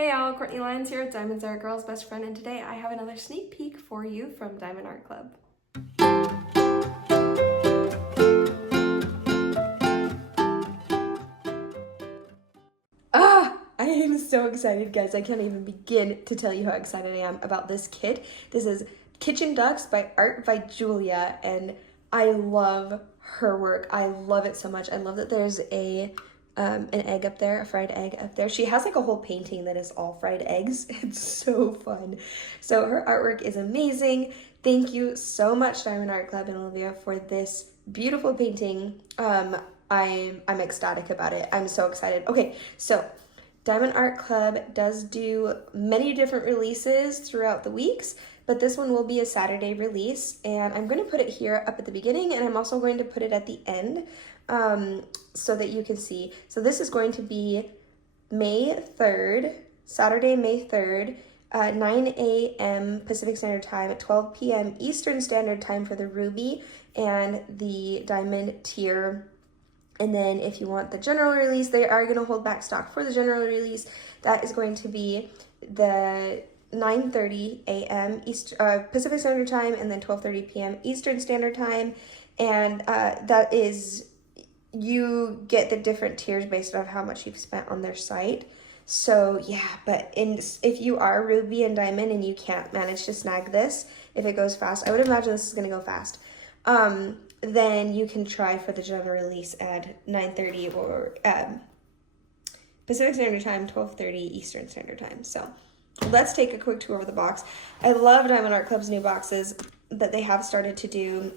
Hey y'all, Courtney Lyons here with Diamonds Are a Girl's Best Friend, and today I have another sneak peek for you from Diamond Art Club. I am so excited, guys. I can't even begin to tell you how excited I am about this kit. This is Kitchen Ducks by Art by Julia, and I love her work. I love it so much. I love that there's an egg up there, a fried egg up there. She has like a whole painting that is all fried eggs. It's so fun. So her artwork is amazing. Thank you so much, Diamond Art Club and Olivia, for this beautiful painting. I'm ecstatic about it. I'm so excited. Okay, so Diamond Art Club does do many different releases throughout the weeks, but this one will be a Saturday release, and I'm going to put it here up at the beginning, and I'm also going to put it at the end so that you can see. So this is going to be May 3rd, Saturday, May 3rd, 9 a.m. Pacific Standard Time, 12 p.m. Eastern Standard Time for the Ruby and the Diamond tier. And then if you want the general release, they are going to hold back stock for the general release. That is going to be the 9:30 a.m. Pacific Standard Time, and then 12:30 p.m. Eastern Standard Time. And that is, you get the different tiers based on how much you've spent on their site. So yeah, but if you are Ruby and Diamond and you can't manage to snag this, if it goes fast, I would imagine this is going to go fast. Then you can try for the general release at 9:30 or Pacific Standard Time, 12:30 Eastern Standard Time. So let's take a quick tour of the box. I love Diamond Art Club's new boxes that they have started to do.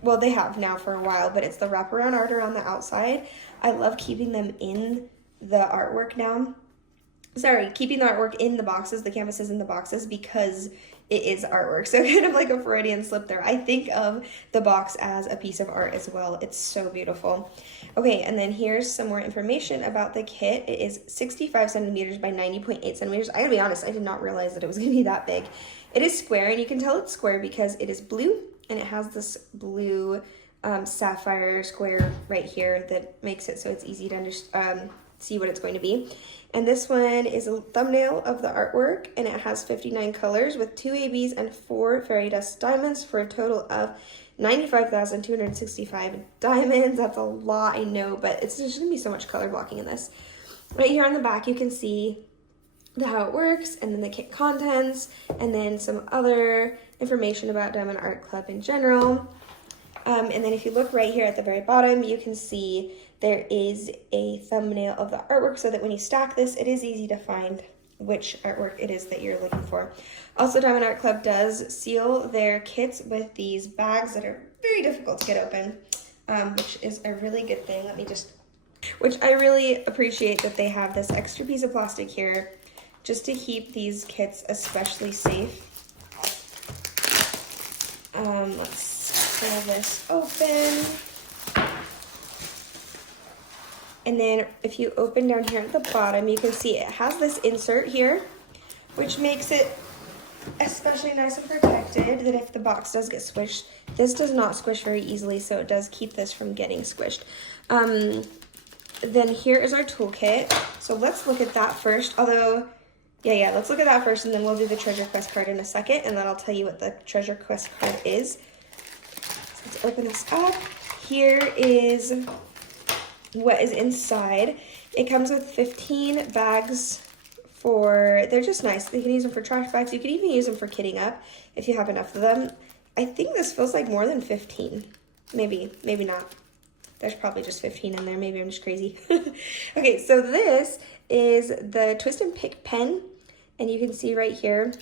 Well, they have now for a while, but it's the wraparound art around the outside. I love keeping them in the artwork now. Sorry, keeping the artwork in the boxes, the canvases in the boxes, because it is artwork. So kind of like a Freudian slip there. I think of the box as a piece of art as well. It's so beautiful. Okay, and then here's some more information about the kit. It is 65 centimeters by 90.8 centimeters. I gotta be honest, I did not realize that it was gonna be that big. It is square, and you can tell it's square because it is blue, and it has this blue sapphire square right here that makes it so it's easy to see what it's going to be. And this one is a thumbnail of the artwork, and it has 59 colors with 2 ABs and 4 fairy dust diamonds for a total of 95,265 diamonds. That's a lot, I know, but there's gonna be so much color blocking in this. Right here on the back, you can see how it works, and then the kit contents, and then some other information about Diamond Art Club in general. And then if you look right here at the very bottom, you can see there is a thumbnail of the artwork so that when you stack this, it is easy to find which artwork it is that you're looking for. Also, Diamond Art Club does seal their kits with these bags that are very difficult to get open, which is a really good thing. Which I really appreciate that they have this extra piece of plastic here just to keep these kits especially safe. Let's pull this open. And then if you open down here at the bottom, you can see it has this insert here, which makes it especially nice and protected that if the box does get squished, this does not squish very easily, so it does keep this from getting squished. Then here is our toolkit. So let's look at that first, let's look at that first, and then we'll do the treasure quest card in a second, and then I'll tell you what the treasure quest card is. So let's open this up. Here is what is inside. It comes with 15 bags they're just nice. You can use them for trash bags. You can even use them for kitting up if you have enough of them. I think this feels like more than 15. Maybe not. There's probably just 15 in there. Maybe I'm just crazy. Okay, so this is the twist and pick pen, and you can see right here,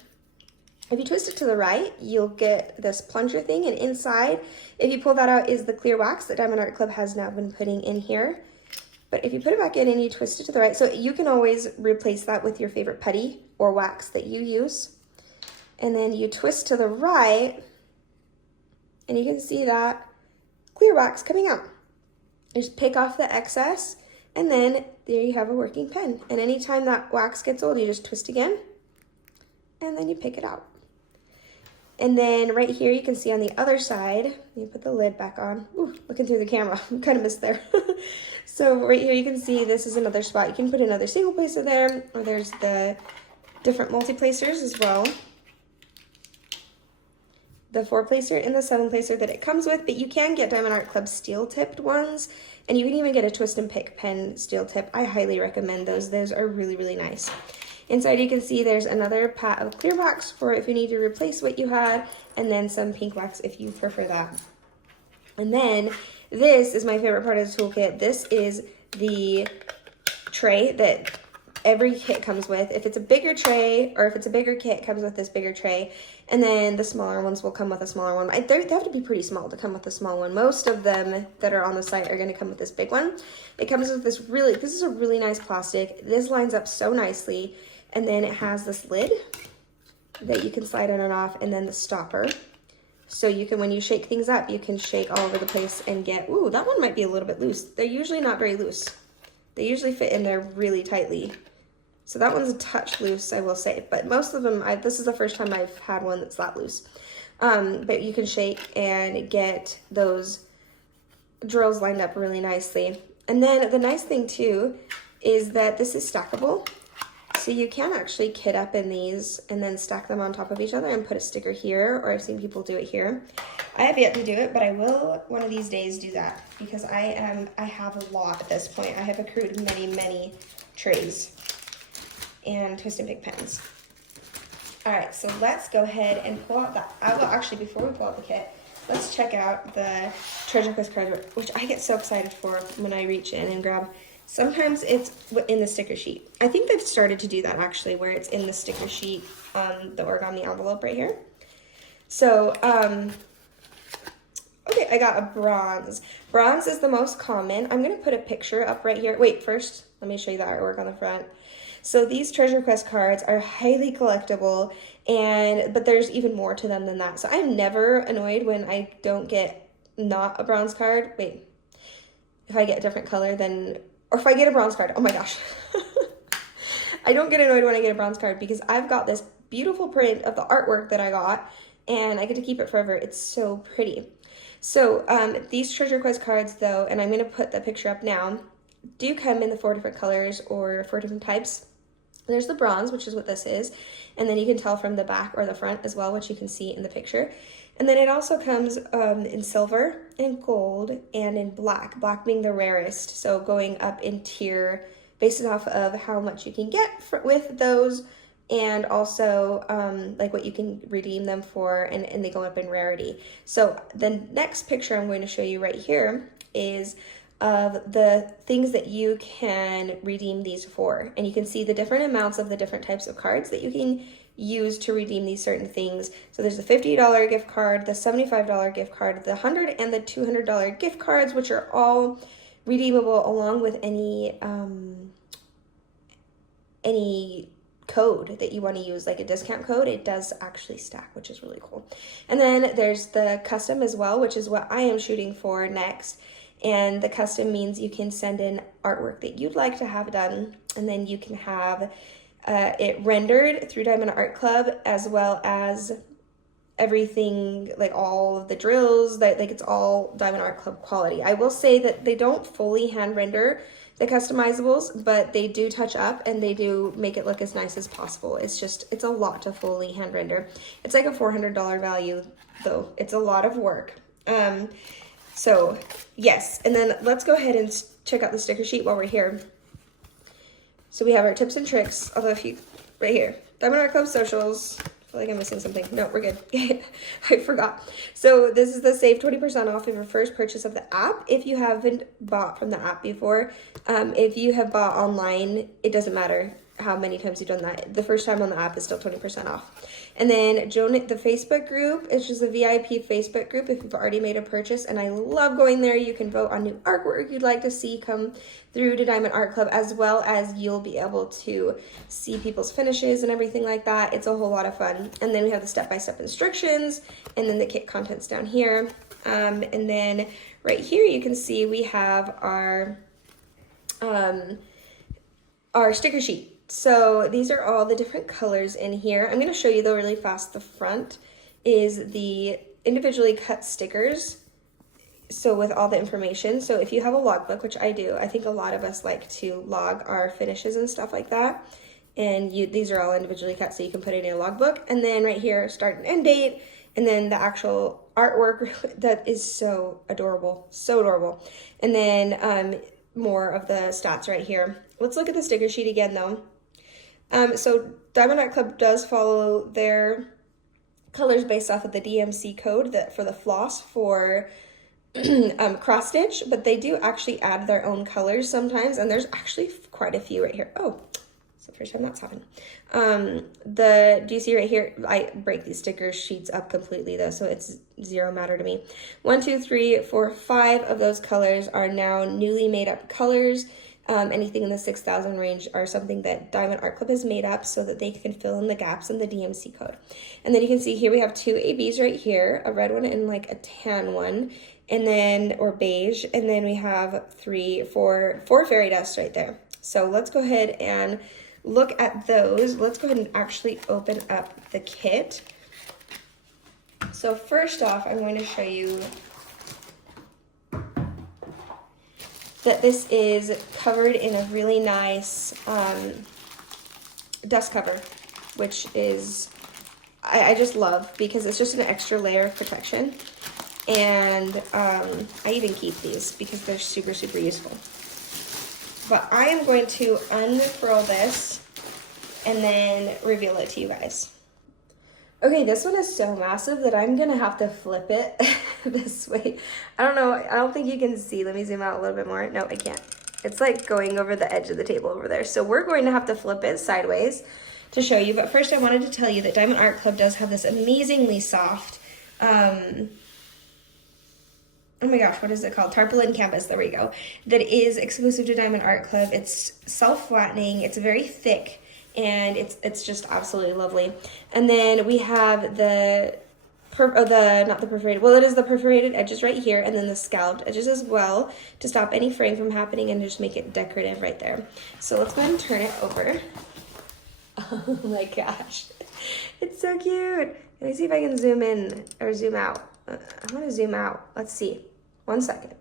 if you twist it to the right, you'll get this plunger thing, and inside, if you pull that out, is the clear wax that Diamond Art Club has now been putting in here. But if you put it back in and you twist it to the right, so you can always replace that with your favorite putty or wax that you use. And then you twist to the right, and you can see that clear wax coming out. Just pick off the excess, and then there you have a working pen. And anytime that wax gets old, you just twist again, and then you pick it out. And then right here, you can see on the other side, let me put the lid back on. Ooh, looking through the camera, I'm kind of missed there. So right here, you can see this is another spot. You can put another single placer there, or there's the different multi-placers as well. The 4-placer and the 7-placer that it comes with, but you can get Diamond Art Club steel tipped ones, and you can even get a twist and pick pen steel tip. I highly recommend those. Those are really, really nice. Inside you can see there's another pat of clear wax for if you need to replace what you had, and then some pink wax if you prefer that. And then this is my favorite part of the toolkit. This is the tray that every kit comes with. If it's a bigger tray, or if it's a bigger kit, it comes with this bigger tray. And then the smaller ones will come with a smaller one. They have to be pretty small to come with a small one. Most of them that are on the site are going to come with this big one. It comes with this is a really nice plastic. This lines up so nicely. And then it has this lid that you can slide on and off, and then the stopper. So you can, when you shake things up, you can shake all over the place and get, ooh, that one might be a little bit loose. They're usually not very loose. They usually fit in there really tightly. So that one's a touch loose, I will say. But most of them, this is the first time I've had one that's that loose. But you can shake and get those drills lined up really nicely. And then the nice thing too is that this is stackable. So you can actually kit up in these and then stack them on top of each other and put a sticker here, or I've seen people do it here. I have yet to do it, but I will one of these days do that, because I have a lot at this point. I have accrued many, many trays and twist and pick pens. All right, so let's go ahead and pull out that. Well, actually, before we pull out the kit, let's check out the treasure quest card, which I get so excited for when I reach in and grab. Sometimes it's in the sticker sheet. I think they've started to do that actually, where it's in the sticker sheet, the origami envelope right here. So, okay, I got a bronze. Bronze is the most common. I'm gonna put a picture up right here. Wait, first, let me show you the artwork on the front. So these treasure quest cards are highly collectible, but there's even more to them than that. So I'm never annoyed when I don't get not a bronze card. Wait, if I get a different color than, or if I get a bronze card, oh my gosh. I don't get annoyed when I get a bronze card, because I've got this beautiful print of the artwork that I got, and I get to keep it forever. It's so pretty. So these treasure quest cards though, and I'm gonna put the picture up now, do come in the 4 different colors or 4 different types. There's the bronze, which is what this is, and then you can tell from the back or the front as well, which you can see in the picture. And then it also comes in silver, in gold, and in black, black being the rarest. So going up in tier based off of how much you can get with those, and also like what you can redeem them for, and they go up in rarity. So the next picture I'm going to show you right here is of the things that you can redeem these for. And you can see the different amounts of the different types of cards that you can use to redeem these certain things. So there's the $50 gift card, the $75 gift card, the $100 and the $200 gift cards, which are all redeemable along with any code that you want to use, like a discount code. It does actually stack, which is really cool. And then there's the custom as well, which is what I am shooting for next. And the custom means you can send in artwork that you'd like to have done, and then you can have it rendered through Diamond Art Club, as well as everything, like all of the drills, like it's all Diamond Art Club quality. I will say that they don't fully hand render the customizables, but they do touch up and they do make it look as nice as possible. It's a lot to fully hand render. It's like a $400 value though. It's a lot of work. So yes, and then let's go ahead and check out the sticker sheet while we're here. So we have our tips and tricks, although if you, right here, Diamond Art Club socials. I feel like I'm missing something. No, we're good. I forgot. So this is the save 20% off of your first purchase of the app. If you haven't bought from the app before, if you have bought online, it doesn't matter how many times you've done that. The first time on the app is still 20% off. And then join the Facebook group. It's just a VIP Facebook group if you've already made a purchase, and I love going there. You can vote on new artwork you'd like to see come through to Diamond Art Club, as well as you'll be able to see people's finishes and everything like that. It's a whole lot of fun. And then we have the step-by-step instructions, and then the kit contents down here. And then right here you can see we have our sticker sheet. So these are all the different colors in here. I'm going to show you though really fast the front is the individually cut stickers. So with all the information, so if you have a logbook, which I do, I think a lot of us like to log our finishes and stuff like that. And these are all individually cut, so you can put it in a logbook. And then right here, start and end date, and then the actual artwork that is so adorable, so adorable. And then more of the stats right here. Let's look at the sticker sheet again though. So Diamond Art Club does follow their colors based off of the DMC code that for the floss for cross stitch, but they do actually add their own colors sometimes, and there's actually quite a few right here. Oh, it's the first time that's happened. Do you see right here? I break these sticker sheets up completely though, so it's zero matter to me. 1, 2, 3, 4, 5 of those colors are now newly made up colors. Anything in the 6,000 range are something that Diamond Art Club has made up so that they can fill in the gaps in the DMC code. And then you can see here we have 2 ABs right here, a red one and like a tan one, and then, or beige, and then we have 4 fairy dust right there. So let's go ahead and look at those. Let's go ahead and actually open up the kit. So first off, I'm going to show you that this is covered in a really nice dust cover, which is, I just love, because it's just an extra layer of protection. And I even keep these because they're super, super useful. But I am going to unfurl this and then reveal it to you guys. Okay, this one is so massive that I'm gonna have to flip it this way. I don't know, I don't think you can see. Let me zoom out a little bit more. No, I can't. It's like going over the edge of the table over there. So we're going to have to flip it sideways to show you. But first I wanted to tell you that Diamond Art Club does have this amazingly soft, oh my gosh, what is it called? Tarpaulin canvas, there we go. That is exclusive to Diamond Art Club. It's self-flattening, it's very thick, and it's just absolutely lovely. And then we have the perforated edges right here, and then the scalloped edges as well to stop any fraying from happening and just make it decorative right there. So let's go ahead and turn it over. Oh my gosh, it's so cute. Let me see if I can zoom in or zoom out. I want to zoom out. Let's see. 1 second.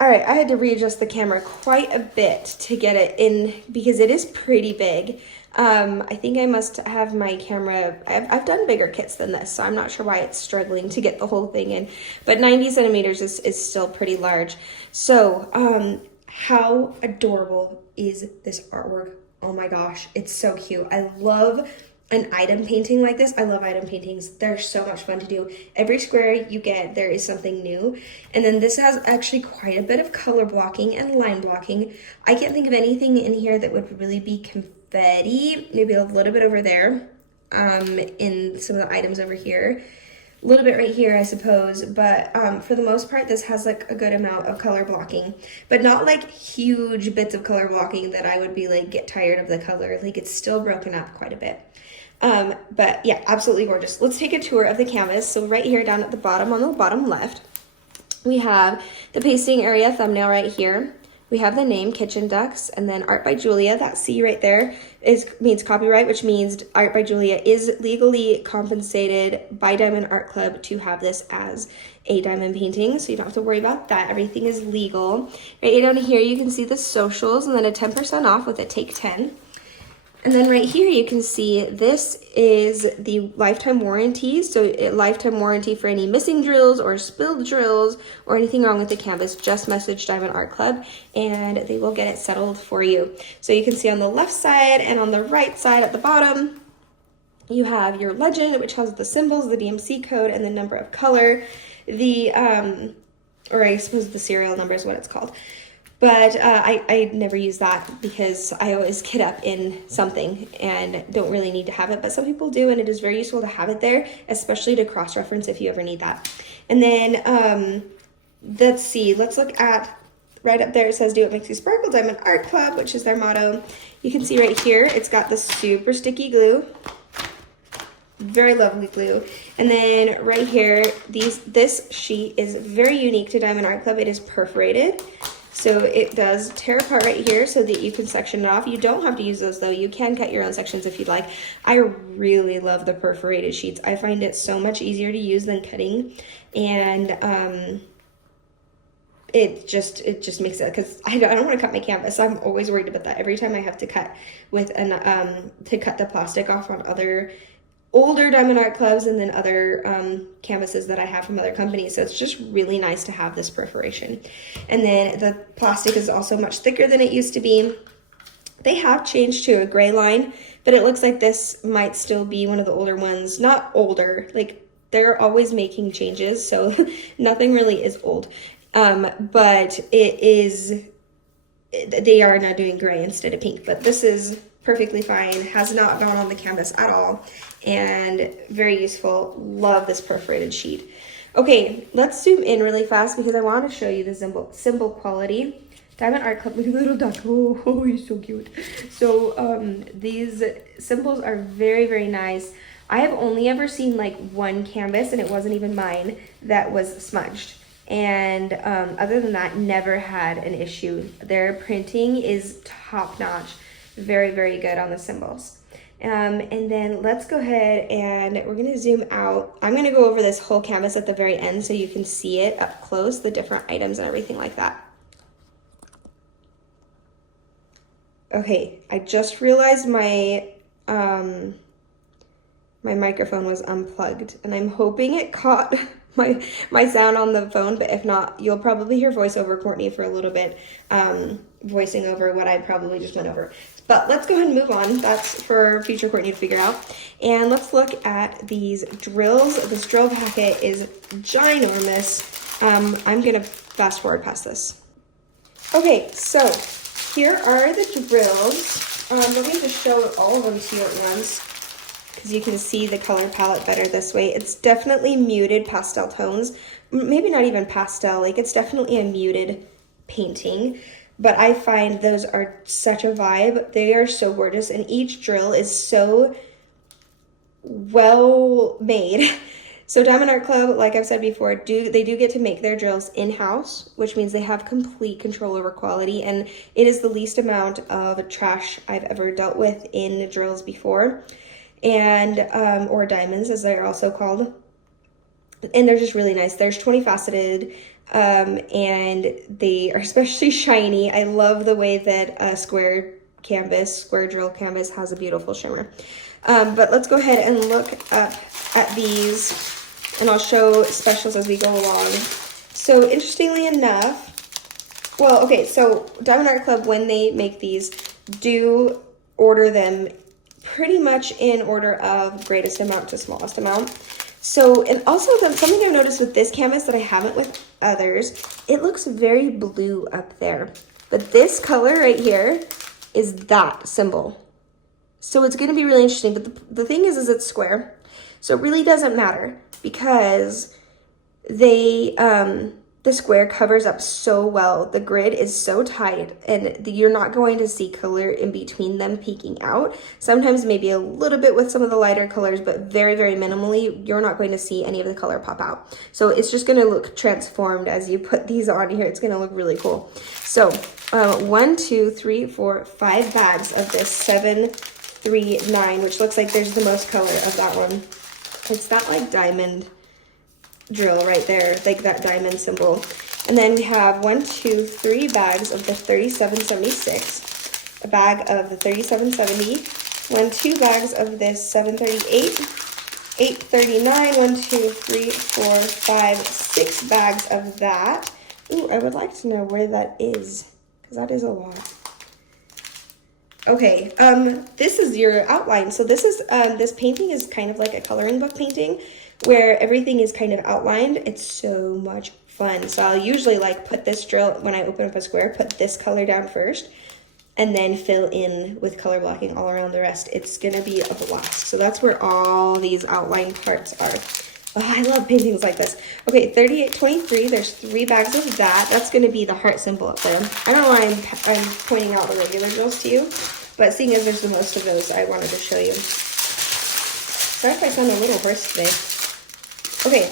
All right, I had to readjust the camera quite a bit to get it in because it is pretty big. I think I must have my camera, I've done bigger kits than this, so I'm not sure why it's struggling to get the whole thing in, but 90 centimeters is still pretty large. So how adorable is this artwork? Oh my gosh, it's so cute. I love an item painting like this. I love item paintings. They're so much fun to do. Every square you get, there is something new. And then this has actually quite a bit of color blocking and line blocking. I can't think of anything in here that would really be confetti. Maybe a little bit over there, in some of the items over here. A little bit right here, I suppose, but for the most part, this has like a good amount of color blocking, but not like huge bits of color blocking that I would be like, get tired of the color. Like it's still broken up quite a bit. But yeah, absolutely gorgeous. Let's take a tour of the canvas. So right here down at the bottom, on the bottom left, we have the pasting area thumbnail right here. We have the name Kitchen Ducks, and then Art by Julia. That C right there means copyright, which means Art by Julia is legally compensated by Diamond Art Club to have this as a diamond painting, so you don't have to worry about that. Everything is legal. Right down here, you can see the socials, and then a 10% off with a take 10. And then right here you can see this is the lifetime warranty. So a lifetime warranty for any missing drills or spilled drills or anything wrong with the canvas, just message Diamond Art Club and they will get it settled for you. So you can see on the left side and on the right side at the bottom, you have your legend, which has the symbols, the DMC code, and the number of color. Or I suppose the serial number is what it's called. But I never use that because I always get up in something and don't really need to have it. But some people do, and it is very useful to have it there, especially to cross-reference if you ever need that. And then, let's see, let's look at, right up there it says, "Do What Makes You Sparkle, Diamond Art Club," which is their motto. You can see right here, it's got the super sticky glue. Very lovely glue. And then right here, this sheet is very unique to Diamond Art Club. It is perforated. So it does tear apart right here so that you can section it off. You don't have to use those though. You can cut your own sections if you'd like. I really love the perforated sheets. I find it so much easier to use than cutting, and it just makes it, because I don't want to cut my canvas. I'm always worried about that every time I have to cut with an to cut the plastic off on other older Diamond Art Clubs and then other canvases that I have from other companies. So it's just really nice to have this perforation. And then the plastic is also much thicker than it used to be. They have changed to a gray line, but it looks like this might still be one of the older ones. Not older, like they're always making changes, so nothing really is old. But it is, they are now doing gray instead of pink, but this is perfectly fine, has not gone on the canvas at all, and very useful. Love this perforated sheet. Okay, let's zoom in really fast because I want to show you the symbol quality. Diamond Art Club, little duck, oh, he's so cute. So these symbols are very, very nice. I have only ever seen like one canvas, and it wasn't even mine, that was smudged. And other than that, never had an issue. Their printing is top-notch. Very, very good on the symbols. And then let's go ahead and we're gonna zoom out. I'm gonna go over this whole canvas at the very end so you can see it up close, the different items and everything like that. Okay, I just realized my my microphone was unplugged, and I'm hoping it caught my sound on the phone, but if not, you'll probably hear voiceover Courtney for a little bit, voicing over what I probably just went over. But let's go ahead and move on. That's for future Courtney to figure out. And let's look at these drills. This drill packet is ginormous. I'm gonna fast forward past this. Okay, so here are the drills. Let me just show all of them to you at once, because you can see the color palette better this way. It's definitely muted pastel tones. Maybe not even pastel, like it's definitely a muted painting. But I find those are such a vibe. They are so gorgeous, and each drill is so well made. So Diamond Art Club, like I've said before, they do get to make their drills in-house, which means they have complete control over quality, and it is the least amount of trash I've ever dealt with in drills before, and or diamonds as they're also called. And they're just really nice. There's 20 faceted, and they are especially shiny. I love the way that a square drill canvas has a beautiful shimmer. But let's go ahead and look up at these, and I'll show specials as we go along. So interestingly enough, well, okay, so Diamond Art Club, when they make these, do order them pretty much in order of greatest amount to smallest amount. So, and also something I've noticed with this canvas that I haven't with others, it looks very blue up there. But this color right here is that symbol. So it's gonna be really interesting, but the thing is it's square. So it really doesn't matter because the square covers up so well. The grid is so tight, and you're not going to see color in between them peeking out. Sometimes maybe a little bit with some of the lighter colors, but very, very minimally, you're not going to see any of the color pop out. So it's just gonna look transformed as you put these on here. It's gonna look really cool. So 1, 2, 3, 4, 5 bags of this 739, which looks like there's the most color of that one. It's that like diamond drill right there, like that diamond symbol. And then we have 1, 2, 3 bags of the 3776, a bag of the 3770, 1, 2 bags of this 738, 839, 1, 2, 3, 4, 5, 6 bags of that. Ooh, I would like to know where that is, because that is a lot. Okay, this is your outline. So this is this painting is kind of like a coloring book painting where everything is kind of outlined. It's so much fun. So I'll usually like put this drill, when I open up a square, put this color down first and then fill in with color blocking all around the rest. It's gonna be a blast. So that's where all these outline parts are. Oh, I love paintings like this. Okay, 3823, there's 3 bags of that. That's gonna be the heart symbol up there. I don't know why I'm pointing out the regular drills to you, but seeing as there's the most of those, I wanted to show you. Sorry if I sound a little hoarse today. Okay,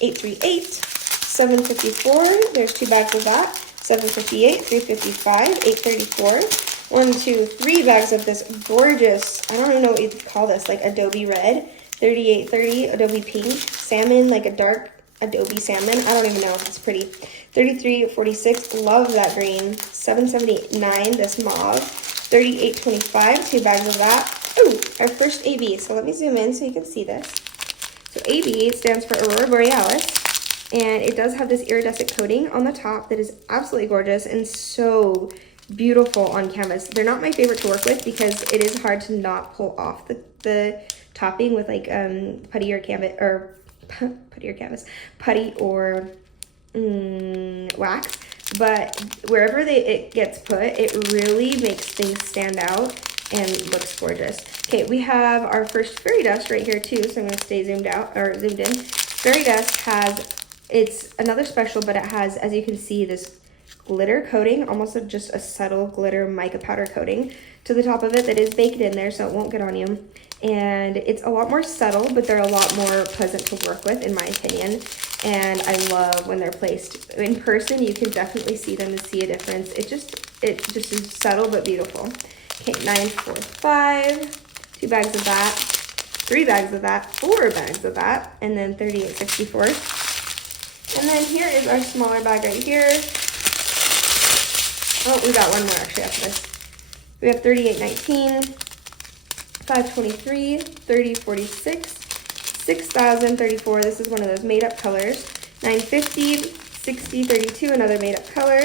838, 754, there's 2 bags of that. 758, 355, 834. 1, 2, 3 bags of this gorgeous, I don't even know what you'd call this, like Adobe red. 3830, Adobe pink. Salmon, like a dark Adobe salmon. I don't even know if it's pretty. 3346, love that green. 779, this mauve. 3825, 2 bags of that. Ooh, our first AB. So let me zoom in so you can see this. So AB stands for Aurora Borealis, and it does have this iridescent coating on the top that is absolutely gorgeous and so beautiful on canvas. They're not my favorite to work with because it is hard to not pull off the topping with like putty or canvas, or putty or wax. But wherever it gets put, it really makes things stand out and looks gorgeous. Okay, we have our first fairy dust right here too, so I'm gonna stay zoomed in. Fairy dust it's another special, but it has, as you can see, this glitter coating, almost just a subtle glitter mica powder coating to the top of it that is baked in there so it won't get on you. And it's a lot more subtle, but they're a lot more pleasant to work with in my opinion. And I love when they're placed in person. You can definitely see them and see a difference. It just is subtle but beautiful. Okay, 945, 2 bags of that, 3 bags of that, 4 bags of that, and then 3864. And then here is our smaller bag right here. Oh, we got one more actually after this. We have 3819, 523, 3046, 6034. This is one of those made up colors. 950, 6032, another made up color.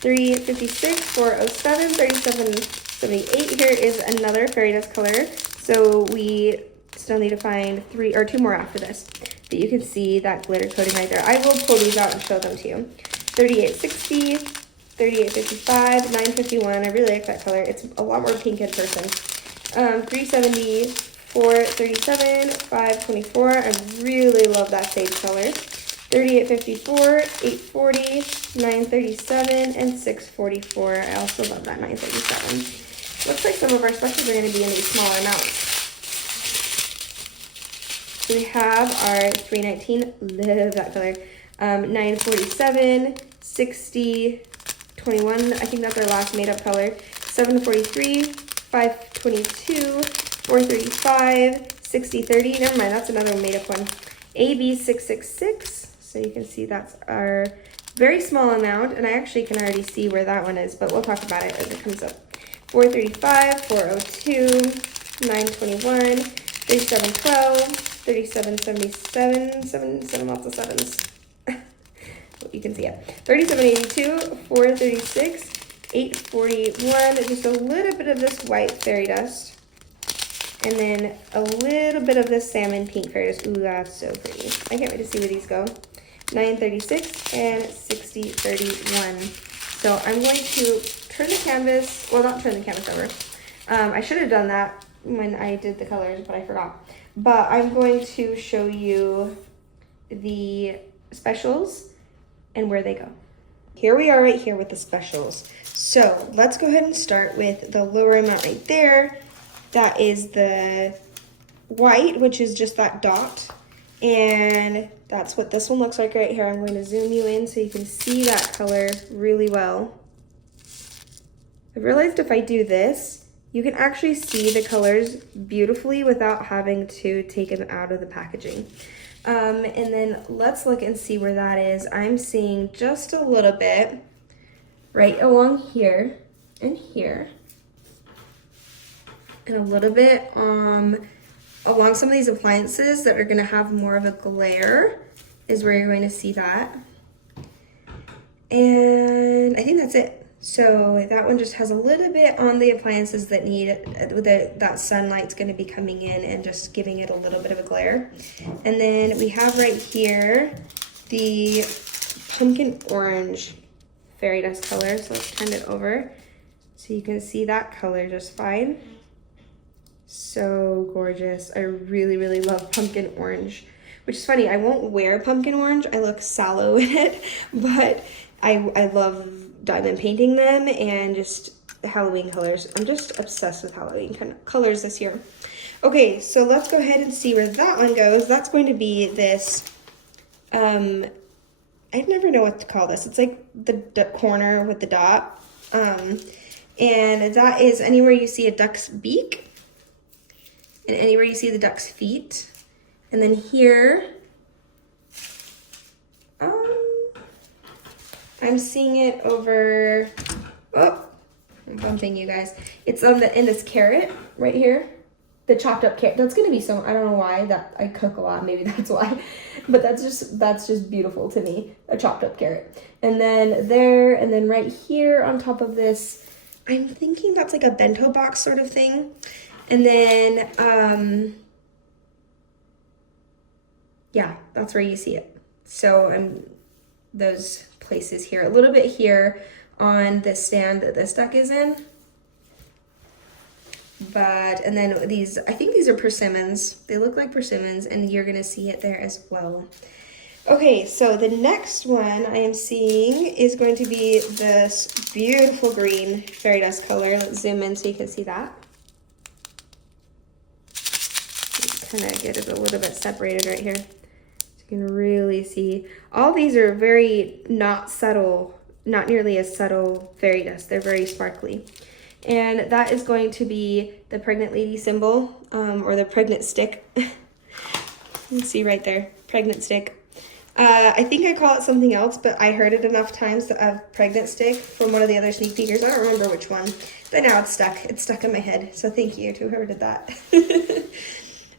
356, 407, 3778. Here is another fairy dust color. So we still need to find 2 more after this. But you can see that glitter coating right there. I will pull these out and show them to you. 3860, 3855, 951. I really like that color. It's a lot more pink in person. 370, 437, 524. I really love that sage color. 3854, 840, 937, and 644. I also love that 937. Looks like some of our specials are going to be in these smaller amounts. So we have our 319, love that color. 947, 60, 21, I think that's our last made up color. 743, 522, 435, 6030. Never mind, that's another made up one. AB666. So you can see that's our very small amount, and I actually can already see where that one is, but we'll talk about it as it comes up. 435, 402, 921, 3712, 3777, 7 lots of sevens. You can see it. 3782, 436, 841, just a little bit of this white fairy dust. And then a little bit of this salmon pink fairy dust. Ooh, that's so pretty. I can't wait to see where these go. 936 and 6031. So I'm going to turn the canvas, well, not turn the canvas over. I should have done that when I did the colors, but I forgot. But I'm going to show you the specials and where they go. Here we are right here with the specials. So let's go ahead and start with the lower amount right there. That is the white, which is just that dot. And that's what this one looks like right here. I'm going to zoom you in so you can see that color really well. I realized if I do this, you can actually see the colors beautifully without having to take them out of the packaging. And then let's look and see where that is. I'm seeing just a little bit right along here and here. And a little bit along some of these appliances that are going to have more of a glare is where you're going to see that. And I think that's it. So that one just has a little bit on the appliances that need that sunlight's going to be coming in and just giving it a little bit of a glare. And then we have right here the pumpkin orange fairy dust color. So let's turn it over so you can see that color just fine. So gorgeous. I really, really love pumpkin orange, which is funny. I won't wear pumpkin orange. I look sallow in it, but I love diamond painting them and just Halloween colors. I'm just obsessed with Halloween kind of colors this year. Okay, so let's go ahead and see where that one goes. That's going to be this I never know what to call this. It's like the corner with the dot. And that is anywhere you see a duck's beak and anywhere you see the duck's feet. And then here, I'm seeing it over, oh, I'm bumping you guys. It's on in this carrot right here, the chopped up carrot. That's gonna be so, I don't know why, that I cook a lot, maybe that's why, but that's just beautiful to me, a chopped up carrot. And then there, and then right here on top of this, I'm thinking that's like a bento box sort of thing. And then, yeah, that's where you see it. So those places here, a little bit here on the stand that this duck is in. But, and then these, I think these are persimmons. They look like persimmons, and you're gonna see it there as well. Okay, so the next one I am seeing is going to be this beautiful green fairy dust color. Let's zoom in so you can see that. Kind of get it a little bit separated right here. So you can really see. All these are very not subtle, not nearly as subtle fairy dust. They're very sparkly. And that is going to be the pregnant lady symbol, or the pregnant stick. You can see right there, pregnant stick. I think I call it something else, but I heard it enough times that I've pregnant stick from one of the other sneak peekers. I don't remember which one, but now it's stuck. It's stuck in my head. So thank you to whoever did that.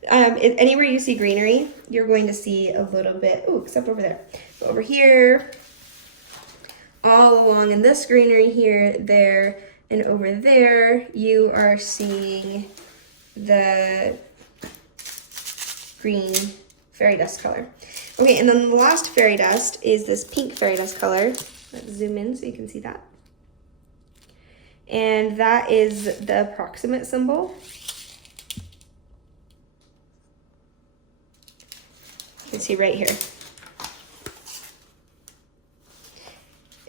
Anywhere you see greenery, you're going to see a little bit, ooh, except over there. But over here, all along in this greenery here, there, and over there, you are seeing the green fairy dust color. Okay, and then the last fairy dust is this pink fairy dust color. Let's zoom in so you can see that. And that is the approximate symbol. You can see right here.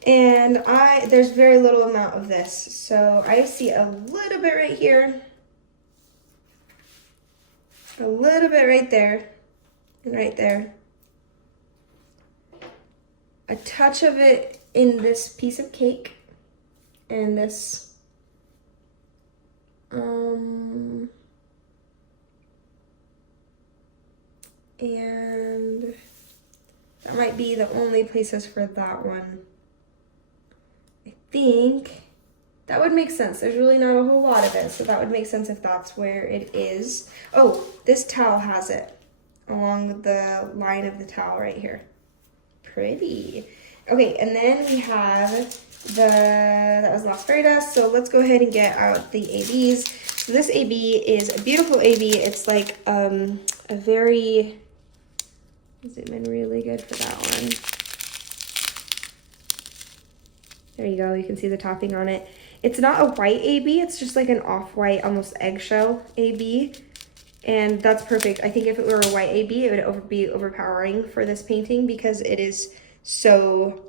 And there's very little amount of this. So I see a little bit right here, a little bit right there, and right there. A touch of it in this piece of cake, and this, and that might be the only places for that one. I think that would make sense. There's really not a whole lot of it, so that would make sense if that's where it is. Oh, this towel has it along the line of the towel right here. Pretty. Okay, and then we have that was last fairy dust, so let's go ahead and get out the ABs. So this AB is a beautiful AB. It's like a very, zoom in really good for that one. There you go, you can see the topping on it. It's not a white AB, it's just like an off-white, almost eggshell AB. And that's perfect. I think if it were a white AB, it would be overpowering for this painting because it is so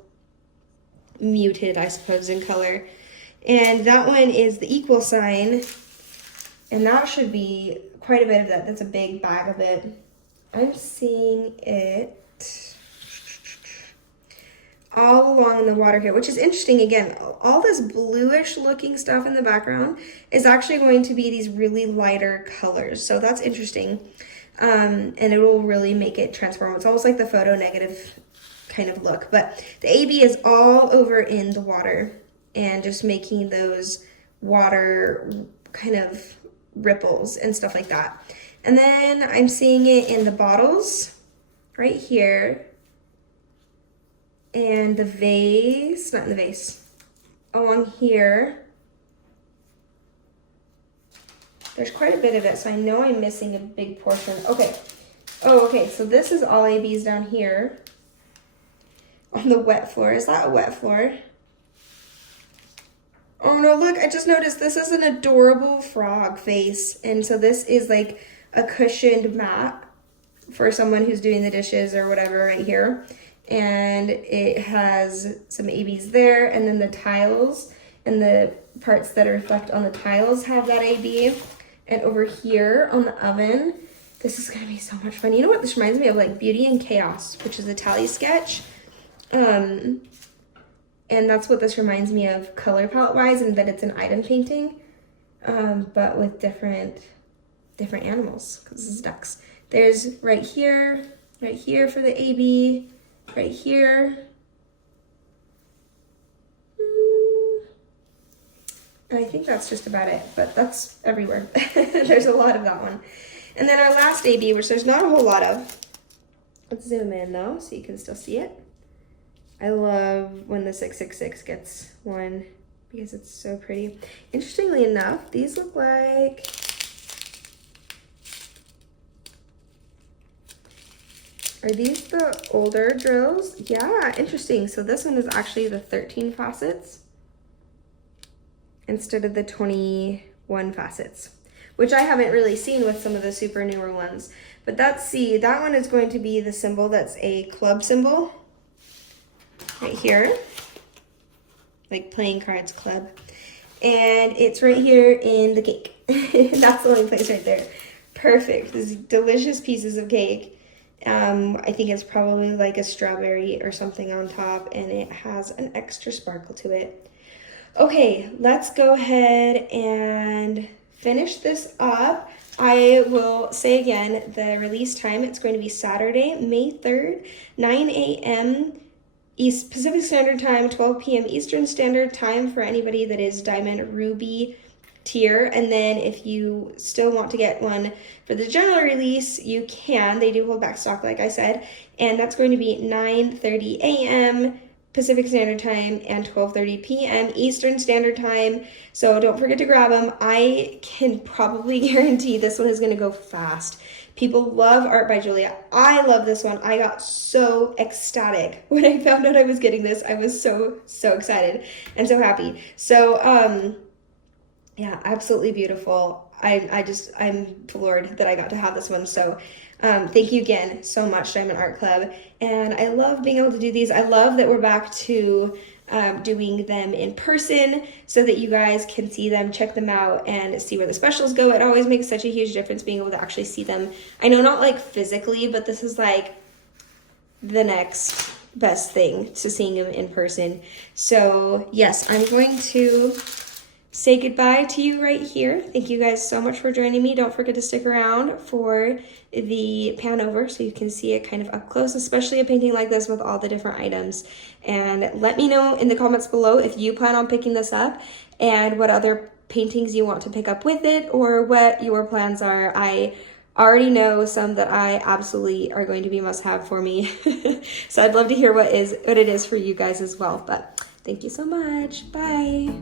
muted, I suppose, in color. And that one is the equal sign, and that should be quite a bit of that. That's a big bag of it. I'm seeing it all along the water here, which is interesting. Again, all this bluish looking stuff in the background is actually going to be these really lighter colors. So that's interesting. And it will really make it transform. It's almost like the photo negative kind of look, but the AB is all over in the water and just making those water kind of ripples and stuff like that. And then I'm seeing it in the bottles right here. And the vase, not in the vase, along here. There's quite a bit of it, so I know I'm missing a big portion. Okay. Oh, okay, so this is all ABs down here on the wet floor. Is that a wet floor? Oh no, look, I just noticed this is an adorable frog face. And so this is like a cushioned mat for someone who's doing the dishes or whatever right here. And it has some ABs there, and then the tiles and the parts that reflect on the tiles have that AB. And over here on the oven, this is gonna be so much fun. You know what this reminds me of? Like Beauty and Chaos, which is a tally sketch. And that's what this reminds me of color palette wise, and that it's an item painting, but with different animals, because this is ducks. There's right here for the AB, right here. And I think that's just about it, but that's everywhere. There's a lot of that one. And then our last AB, which there's not a whole lot of. Let's zoom in though, so you can still see it. I love when the 666 gets one because it's so pretty. Interestingly enough, these look like, are these the older drills? Yeah, interesting. So this one is actually the 13 facets instead of the 21 facets, which I haven't really seen with some of the super newer ones. But that one is going to be the symbol that's a club symbol right here, like playing cards club. And it's right here in the cake. That's the only place right there. Perfect. These delicious pieces of cake. I think it's probably like a strawberry or something on top, and it has an extra sparkle to it. Okay, let's go ahead and finish this up. I will say again, the release time, it's going to be Saturday, May 3rd, 9 a.m. East Pacific Standard Time, 12 p.m. Eastern Standard Time for anybody that is Diamond Ruby tier. And then if you still want to get one for the general release, you can. They do hold back stock, like I said. And that's going to be 9:30 a.m. Pacific Standard Time and 12:30 p.m. Eastern Standard Time. So don't forget to grab them. I can probably guarantee this one is going to go fast. People love Art by Julia. I love this one. I got so ecstatic when I found out I was getting this. I was so excited and so happy. So, yeah, absolutely beautiful. I'm floored that I got to have this one. So thank you again so much, Diamond Art Club. And I love being able to do these. I love that we're back to doing them in person so that you guys can see them, check them out, and see where the specials go. It always makes such a huge difference being able to actually see them. I know not like physically, but this is like the next best thing to seeing them in person. So yes, I'm going to say goodbye to you right here. Thank you guys so much for joining me. Don't forget to stick around for the Panover so you can see it kind of up close, especially a painting like this with all the different items. And let me know in the comments below if you plan on picking this up and what other paintings you want to pick up with it or what your plans are. I already know some that I absolutely are going to be must-have for me. So I'd love to hear what it is for you guys as well. But thank you so much. Bye.